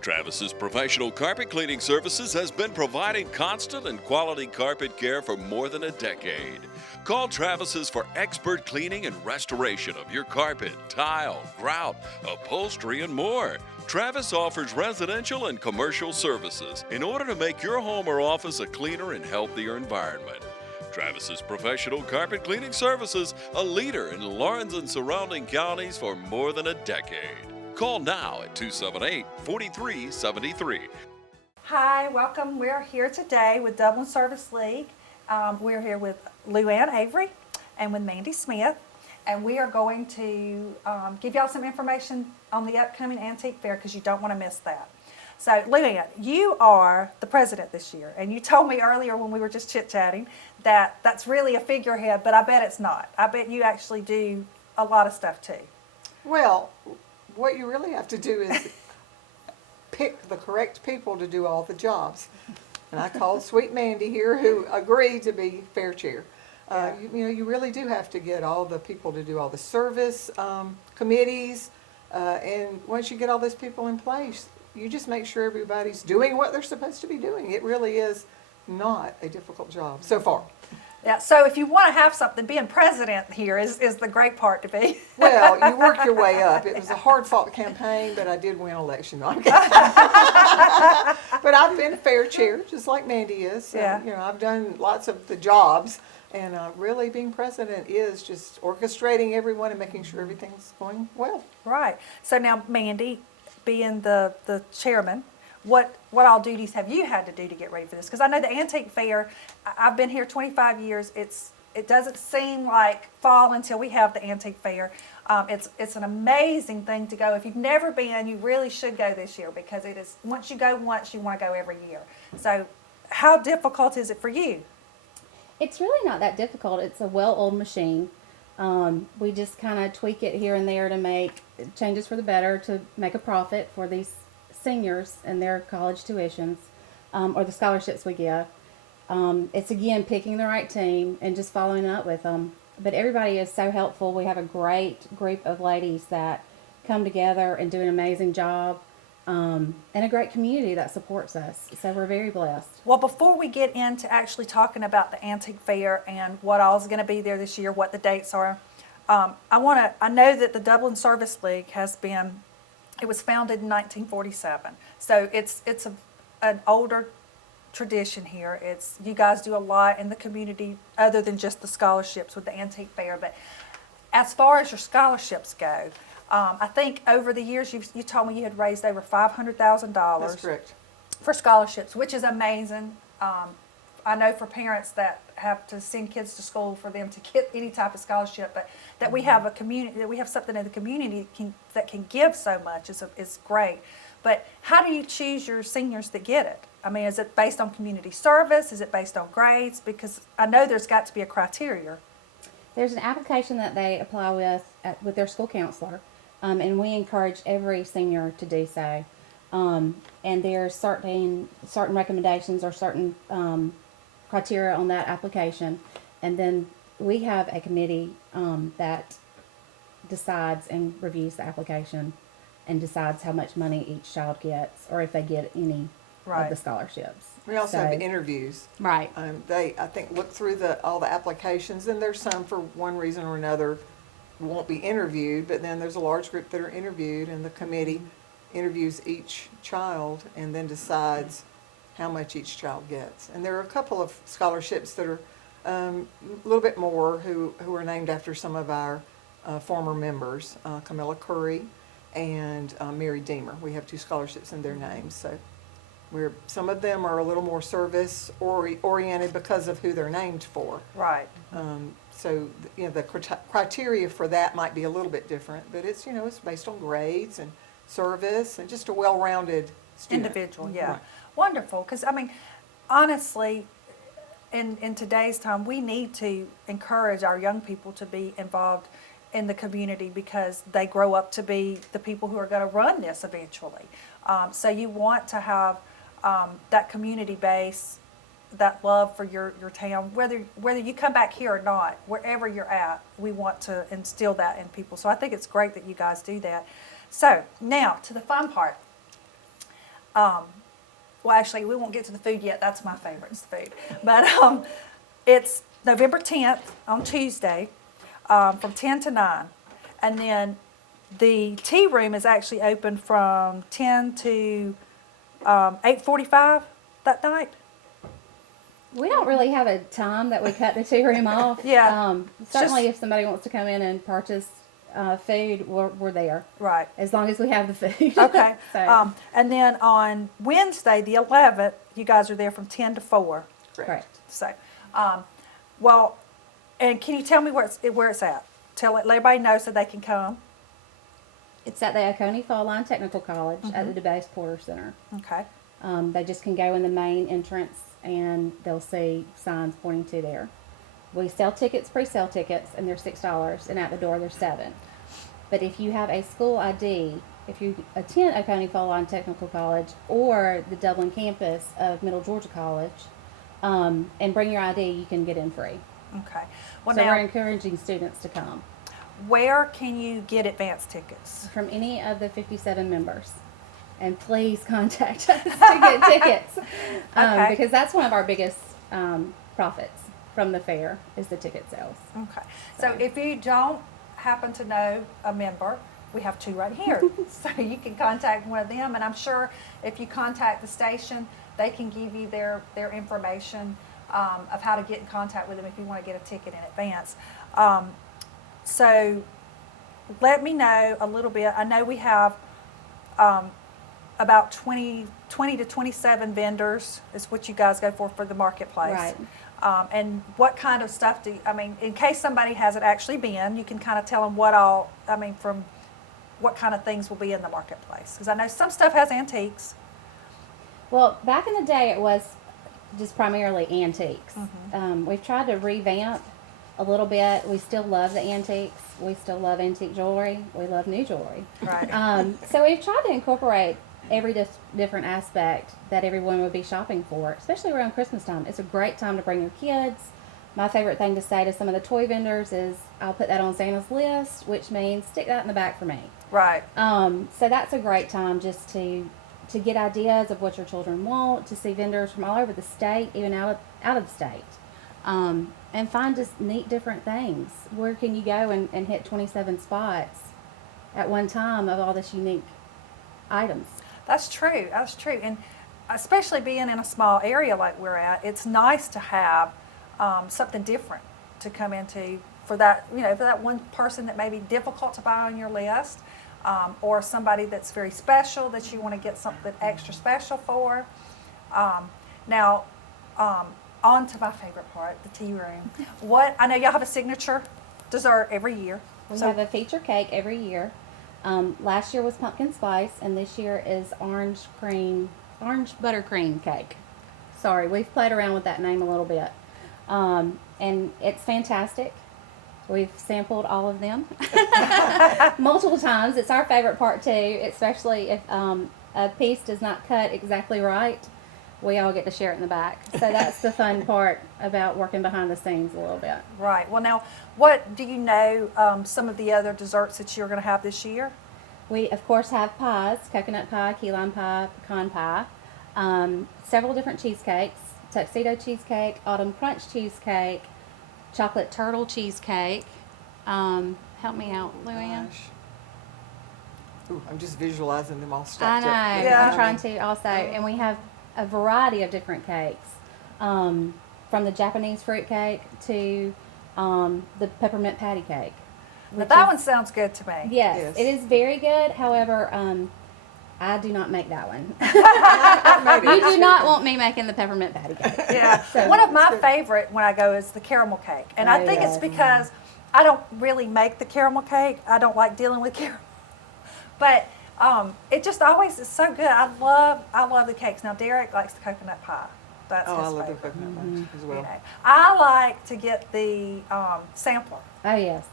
Travis's professional carpet cleaning services has been providing constant and quality carpet care for more than a decade. Call Travis's for expert cleaning and restoration of your carpet, tile, grout, upholstery, and more. Travis offers residential and commercial services in order to make your home or office a cleaner and healthier environment. Travis's professional carpet cleaning services, a leader in Lawrence and surrounding counties for more than a decade. Call now at 278-4373. Hi, welcome. We're here today with Dublin Service League. We're here with LuAnn Avery and with Mandy Smith, and we are going to give y'all some information on the upcoming antique fair because you don't want to miss that. So, LuAnn, you are the president this year, and you told me earlier when we were just chit-chatting that that's really a figurehead, but I bet it's not. I bet you actually do a lot of stuff too. Well, what you really have to do is pick the correct people to do all the jobs. And I called Sweet Mandy here, who agreed to be fair chair. You really do have to get all the people to do all the service committees. And once you get all those people in place, you just make sure everybody's doing what they're supposed to be doing. It really is not a difficult job so far. Yeah, so if you want to have something, being president here is the great part to be. Well, you work your way up. It was a hard-fought campaign, but I did win election. No, I'm kidding. But I've been fair chair, just like Mandy is. Yeah. I've done lots of the jobs, and really being president is just orchestrating everyone and making sure everything's going well. Right. So now, Mandy, being the chairman, what all duties have you had to do to get ready for this? Because I know the antique fair, I've been here 25 years. It doesn't seem like fall until we have the antique fair. It's an amazing thing to go. If you've never been, you really should go this year because it is. Once you go once, you want to go every year. So, how difficult is it for you? It's really not that difficult. It's a well-oiled machine. We just kind of tweak it here and there to make changes for the better to make a profit for these seniors and their college tuitions or the scholarships we give. It's again picking the right team and just following up with them. But everybody is so helpful. We have a great group of ladies that come together and do an amazing job, and a great community that supports us. So we're very blessed. Well, before we get into actually talking about the antique fair and what all is going to be there this year, what the dates are, I know that the Dublin Service League it was founded in 1947. So it's an older tradition here. You guys do a lot in the community other than just the scholarships with the antique fair. But as far as your scholarships go, I think over the years you told me you had raised over $500,000. That's correct. For scholarships, which is amazing. I know for parents that have to send kids to school for them to get any type of scholarship, but that we have a community, that we have something in the community that can give so much is great. But how do you choose your seniors that get it? I mean, is it based on community service? Is it based on grades? Because I know there's got to be a criteria. There's an application that they apply with their school counselor, and we encourage every senior to do so. And there are certain recommendations or certain criteria on that application, and then we have a committee that decides and reviews the application and decides how much money each child gets or if they get any of the scholarships. We also have interviews. Right. They, I think, look through all the applications, and there's some for one reason or another won't be interviewed, but then there's a large group that are interviewed, and the committee interviews each child and then decides how much each child gets. And there are a couple of scholarships that are a little bit more who are named after some of our former members, Camilla Curry and Mary Deemer. We have 2 scholarships in their names. So some of them are a little more service oriented because of who they're named for. Right. So the criteria for that might be a little bit different, but it's based on grades and service and just a well-rounded student. Individual, yeah. Right. Wonderful, because I mean, honestly, in today's time, we need to encourage our young people to be involved in the community because they grow up to be the people who are going to run this eventually. So you want to have that community base, that love for your town, whether you come back here or not, wherever you're at, we want to instill that in people. So I think it's great that you guys do that. So now to the fun part. Well, actually, we won't get to the food yet. That's my favorite, is the food. But it's November 10th on Tuesday from 10 to 9. And then the tea room is actually open from 10 to 8:45 that night. We don't really have a time that we cut the tea room off. Yeah. Certainly, Just- if somebody wants to come in and purchase food, we're there. Right. As long as we have the food. Okay. So, And then on Wednesday, the 11th, you guys are there from 10 to 4. correct. So, well, and can you tell me where it's at? Let everybody know so they can come. It's at the Oconee Fall Line Technical College at the DeBase Porter Center. Okay. They just can go in the main entrance and they'll see signs pointing to there. We sell tickets, pre-sale tickets, and they're $6, and at the door they're $7. But if you have a school ID, if you attend Oconee Fall Line Technical College or the Dublin campus of Middle Georgia College, and bring your ID, you can get in free. Okay. Well, So now, we're encouraging students to come where can you get advance tickets? from any of the 57 members. And please contact us to get tickets. Okay. Because that's one of our biggest profits from the fair is the ticket sales. Okay. So if you don't happen to know a member, we have two right here. So you can contact one of them, and I'm sure if you contact the station, they can give you their information of how to get in contact with them if you want to get a ticket in advance. So let me know a little bit. I know we have about 20 to 27 vendors is what you guys go for the marketplace. Right. And what kind of stuff in case somebody hasn't actually been, you can kind of tell them from what kind of things will be in the marketplace. Because I know some stuff has antiques. Well, back in the day, it was just primarily antiques. We've tried to revamp a little bit. We still love the antiques. We still love antique jewelry. We love new jewelry. Right. So we've tried to incorporate every different aspect that everyone would be shopping for, especially around Christmas time. It's a great time to bring your kids. My favorite thing to say to some of the toy vendors is, I'll put that on Santa's list, which means stick that in the back for me. Right. So that's a great time just to get ideas of what your children want, to see vendors from all over the state, even out of the state, and find just neat different things. Where can you go and hit 27 spots at one time of all this unique items? That's true. That's true. And especially being in a small area like we're at, it's nice to have something different to come into for that, for that one person that may be difficult to buy on your list, or somebody that's very special that you want to get something extra special for. Now, on to my favorite part, the tea room. I know y'all have a signature dessert every year. We have a feature cake every year. Last year was pumpkin spice, and this year is orange buttercream cake. Sorry, we've played around with that name a little bit. And it's fantastic. We've sampled all of them multiple times. It's our favorite part too, especially if a piece does not cut exactly right. We all get to share it in the back. So that's the fun part about working behind the scenes a little bit. Right. Well, now, what do you know some of the other desserts that you're going to have this year? We, of course, have pies, coconut pie, key lime pie, pecan pie, several different cheesecakes, tuxedo cheesecake, autumn crunch cheesecake, chocolate turtle cheesecake. Help me out, LuAnn. Gosh. Ooh, I'm just visualizing them all I stacked know. up. Yeah. I'm trying to also. And we have a variety of different cakes, from the Japanese fruit cake to the peppermint patty cake. Now, that one sounds good to me. Yes, Yes. it is very good. However, I do not make that one. You do not want me making the peppermint patty cake. Yeah. So- One of my favorite when I go is the caramel cake. And I Oh, think it's yes. because I don't really make the caramel cake. I don't like dealing with caramel. But it just always is so good. I love the cakes. Now, Derek likes the coconut pie. That's Oh, I his love the favorite. coconut punch as You well. know. I like to get the sampler. Oh yes.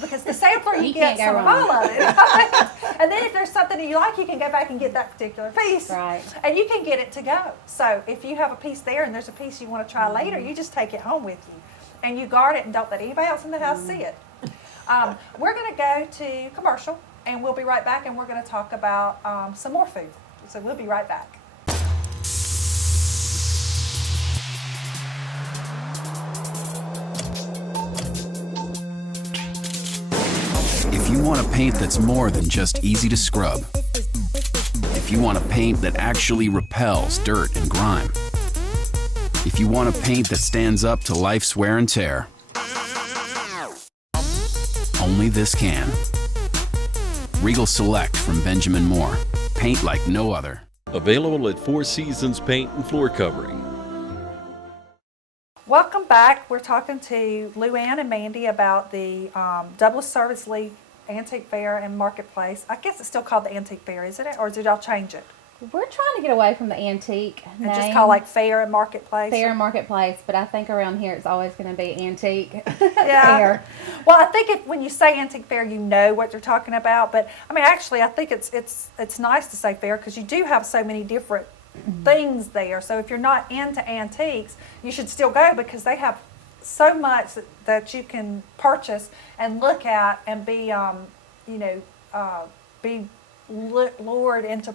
Because the sampler, you You get can't go some of wrong. all of it. And then if there's something that you like, you can go back and get that particular piece. Right. And you can get it to go. So if you have a piece there and there's a piece you want to try later, you just take it home with you. And you guard it and don't let anybody else in the house see it. We're going to go to commercial, and we'll be right back, and we're going to talk about some more food. So we'll be right back. If you want a paint that's more than just easy to scrub, if you want a paint that actually repels dirt and grime, if you want a paint that stands up to life's wear and tear, only this can. Regal Select from Benjamin Moore. Paint like no other. Available at Four Seasons Paint and Floor Covering. Welcome back. We're talking to LuAnn and Mandy about the Dublin Service League Antique Fair and Marketplace. I guess it's still called the Antique Fair, isn't it? Or did y'all change it? We're trying to get away from the antique And name. just call like Fair and Marketplace? Fair and Marketplace, but I think around here it's always going to be antique Yeah. fair. Well, I think when you say antique fair, you know what you're talking about. But I mean, actually, I think it's nice to say fair because you do have so many different things there. So if you're not into antiques, you should still go because they have so much that you can purchase and look at and be, lured into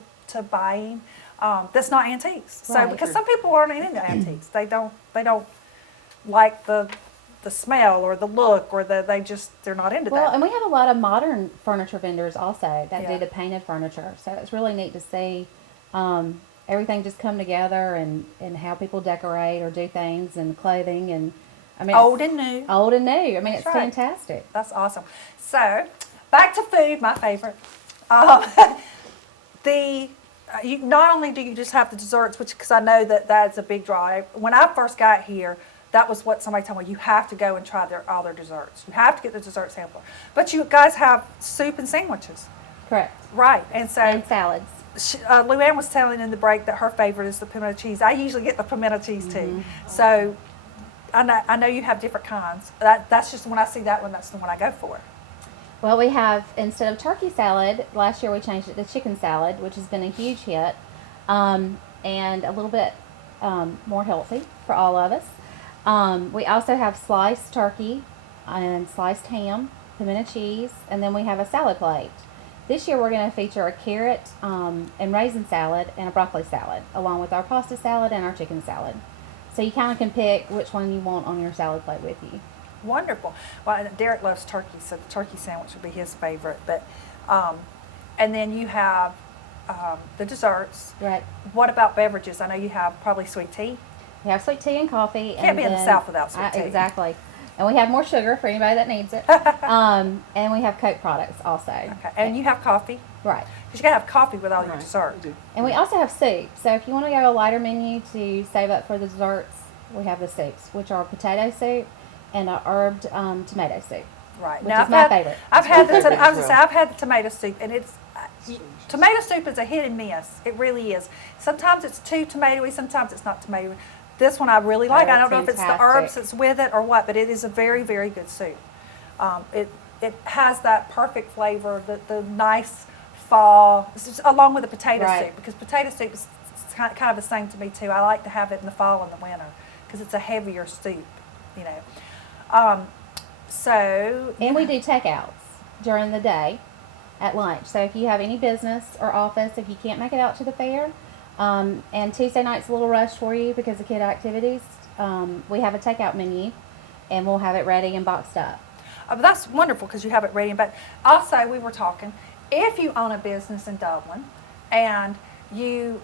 buying. That's not antiques. So Right. because some people aren't into antiques, they don't like the smell or the look or they're not into Well, that. and we have a lot of modern furniture vendors also that Yeah. do the painted furniture. So it's really neat to see everything just come together and how people decorate or do things and clothing and I mean Old and new. old and new. I mean it's That's right. fantastic. That's awesome. So back to food, my favorite. You not only do you just have the desserts, because I know that's a big draw. When I first got here, that was what somebody told me. You have to go and try all their desserts. You have to get the dessert sampler. But you guys have soup and sandwiches, Correct. right? And so And salads. LuAnn was telling in the break that her favorite is the pimento cheese. I usually get the pimento cheese too. So I know you have different kinds. That's just when I see that one, that's the one I go for. Well, we have, instead of turkey salad, last year we changed it to chicken salad, which has been a huge hit, and a little bit more healthy for all of us. We also have sliced turkey and sliced ham, pimento cheese, and then we have a salad plate. This year we're going to feature a carrot and raisin salad and a broccoli salad, along with our pasta salad and our chicken salad. So you kind of can pick which one you want on your salad plate with you. Wonderful. Well, Derek loves turkey, so the turkey sandwich would be his favorite. But, and then you have the desserts. Right. What about beverages? I know you have probably sweet tea. We have sweet tea and coffee. Can't be in the South without sweet tea. Exactly. And we have more sugar for anybody that needs it. And we have Coke products also. Okay. And you have coffee? Right. Because you got to have coffee with all your Right, dessert. we do. And we also have soup. So if you want to go a lighter menu to save up for the desserts, we have the soups, which are potato soup and a herbed tomato soup. Right. Which is my favorite. I've had the, favorite I was as gonna say, well. I've had the tomato soup, and tomato soup is a hit and miss. It really is. Sometimes it's too tomatoey, sometimes it's not tomatoey. This one I really like. I don't know if it's the fantastic. herbs that's with it or what, but it is a very, very good soup. It has that perfect flavor, the nice fall, along with the potato Right. soup, because potato soup is kind of the same to me too. I like to have it in the fall and the winter because it's a heavier soup, you know. And we do takeouts during the day at lunch. So if you have any business or office, if you can't make it out to the fair, and Tuesday night's a little rush for you because of kid activities, we have a takeout menu, and we'll have it ready and boxed up. But that's wonderful because you have it ready. But also, we were talking, if you own a business in Dublin and you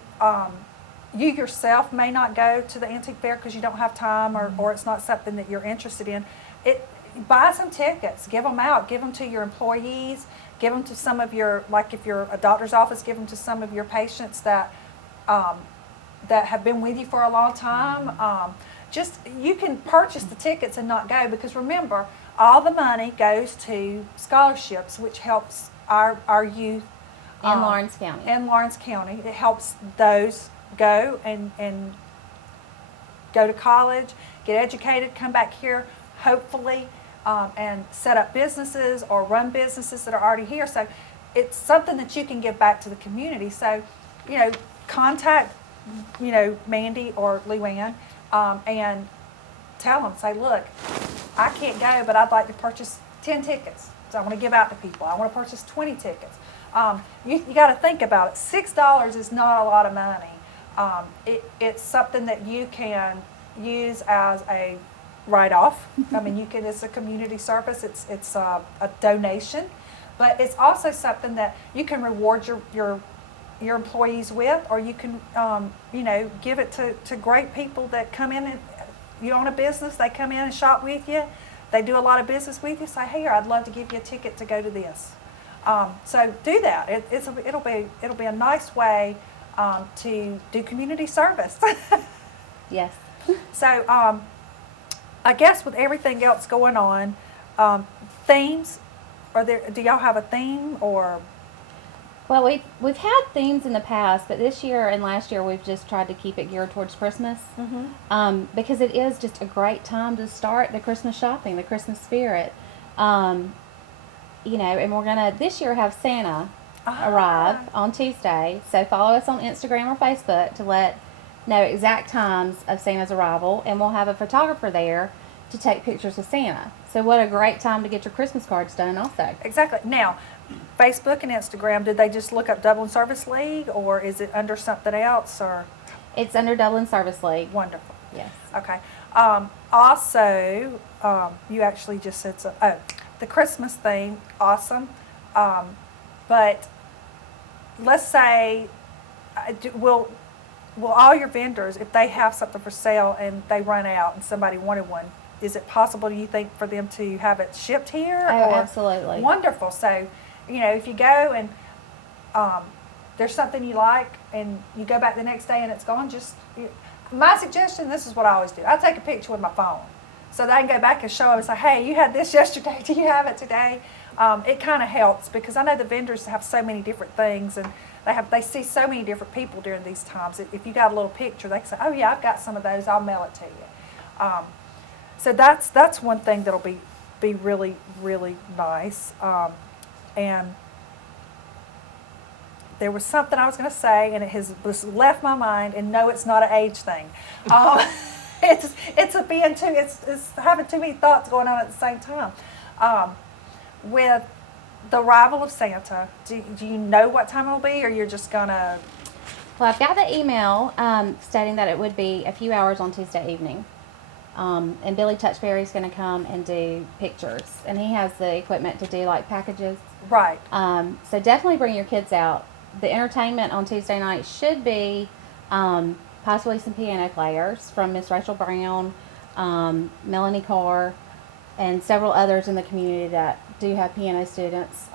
yourself may not go to the antique fair because you don't have time or it's not something that you're interested in, buy some tickets, give them out, give them to your employees, give them to some of your, like if you're a doctor's office, give them to some of your patients that have been with you for a long time. You can purchase the tickets and not go, because remember, all the money goes to scholarships, which helps our youth In Lawrence County. in Lawrence County. It helps those go and go to college, get educated, come back here, hopefully, and set up businesses or run businesses that are already here. So it's something that you can give back to the community. So, contact, Mandy or LuAnn, and tell them, say, look, I can't go, but I'd like to purchase 10 tickets. So I want to give out to people. I want to purchase 20 tickets. You got to think about it. $6 is not a lot of money. It's something that you can use as a write-off. I mean, it's a community service. It's a donation, but it's also something that you can reward your employees with, or you can give it to great people that come in. And you own a business, they come in and shop with you. They do a lot of business with you. Say, here, I'd love to give you a ticket to go to this. So do that. It'll be a nice way to do community service. Yes. So I guess with everything else going on, themes, do y'all have a theme or? Well, we've had themes in the past, but this year and last year we've just tried to keep it geared towards Christmas, because it is just a great time to start the Christmas shopping, the Christmas spirit. And we're this year have Santa arrive on Tuesday. So follow us on Instagram or Facebook to know exact times of Santa's arrival, and we'll have a photographer there to take pictures with Santa. So what a great time to get your Christmas cards done also. Exactly. Now, Facebook and Instagram, did they just look up Dublin Service League, or is it under something else? Or It's under Dublin Service League. wonderful. Yes. Okay. Also, you actually just said the Christmas thing, awesome. But let's say, will all your vendors, if they have something for sale and they run out and somebody wanted one, is it possible, do you think, for them to have it shipped here? Oh, absolutely. Wonderful. So, if you go and there's something you like and you go back the next day and it's gone, my suggestion, this is what I always do. I take a picture with my phone so that I can go back and show them and say, hey, you had this yesterday. Do you have it today? It kind of helps, because I know the vendors have so many different things, and they see so many different people during these times. If you got a little picture, they can say, oh yeah, I've got some of those, I'll mail it to you. So that's one thing that'll be really, really nice. And there was something I was going to say, and it has just left my mind. And no, it's not an age thing. It's having too many thoughts going on at the same time. With the arrival of Santa, do you know what time it'll be, or you're just gonna? Well, I've got the email stating that it would be a few hours on Tuesday evening. And Billy Touchberry's going to come and do pictures, and he has the equipment to do like packages. Right. So definitely bring your kids out. The entertainment on Tuesday night should be possibly some piano players from Miss Rachel Brown, Melanie Carr, and several others in the community that do have piano students.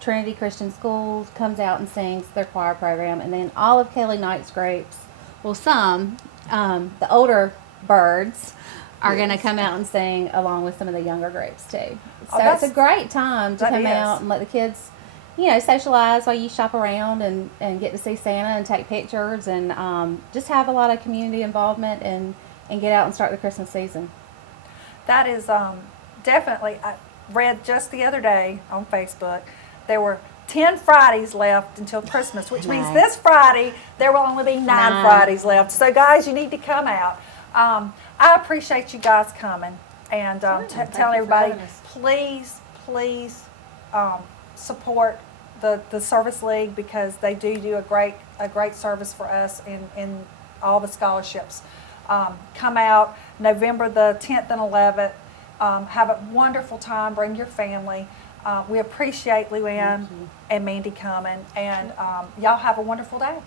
Trinity Christian Schools comes out and sings their choir program, and then all of Kelly Knight's groups, the older birds are going to come out and sing along with some of the younger groups too. So it's a great time to come out and let the kids, socialize while you shop around and get to see Santa and take pictures, and just have a lot of community involvement and get out and start the Christmas season. That is definitely, I read just the other day on Facebook, there were 10 Fridays left until Christmas, which means this Friday there will only be 9 Fridays left. So guys, you need to come out. I appreciate you guys coming, and telling everybody, please support the Service League, because they do a great service for us in all the scholarships. Come out November the 10th and 11th. Have a wonderful time. Bring your family. We appreciate LuAnn and Mandy coming, and y'all have a wonderful day.